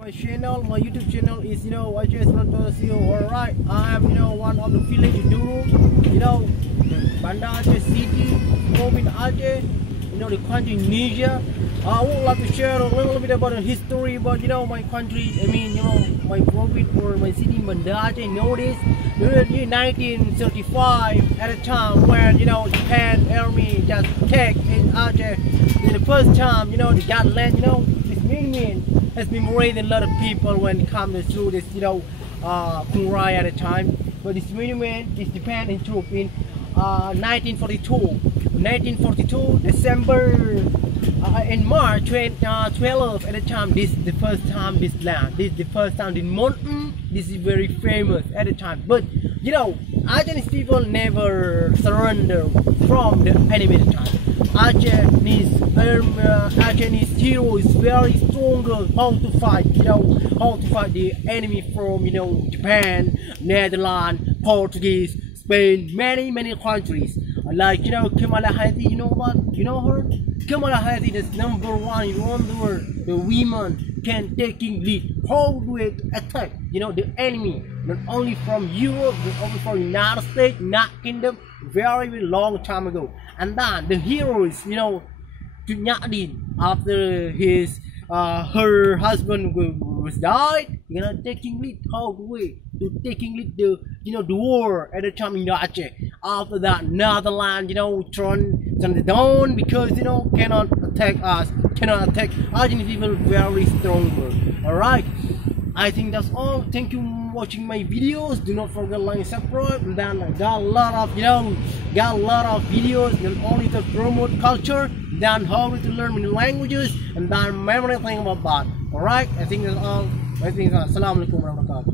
My channel, my YouTube channel is I just want to see you. Alright, I am one of the village durung, Batee Aceh city, province Aceh, the country Indonesia. I would like to share a little bit about the history about my country. I mean my province or my city Batee Aceh. Notice during the year 1935 at a time when Japan army just attacked in Aceh. The first time they got land. This mean has been raised a lot of people when it comes through this Kunrai at the time. But this monument is Japan in troop in 1942 December in March 12 at the time. This is the first time this land. This is the first time in mountain. This is very famous at the time. But Aceh's people never surrender from the enemy at the time. Aceh's hero is very stronger how to fight the enemy from Japan, Netherlands, Portuguese, Spain, many countries. Like Kamala Harris, you know her? Kamala Harris is number one in the world. The women can taking lead how to attack the enemy, not only from Europe, but also from United States, United Kingdom, very long time ago. And then the hero is after his her husband was died, taking lead how to taking lead the the war at the time in Aceh. After that, Netherlands turned down because cannot attack us, cannot attack Argentine people very stronger. Alright, I think that's all. Thank you for watching my videos. Do not forget like and subscribe. And then I got a lot of videos not only to promote culture, then how to learn many languages, and then everything about that. Alright, I think that's all. I think Assalamualaikum warahmatullahi wabarakatuh.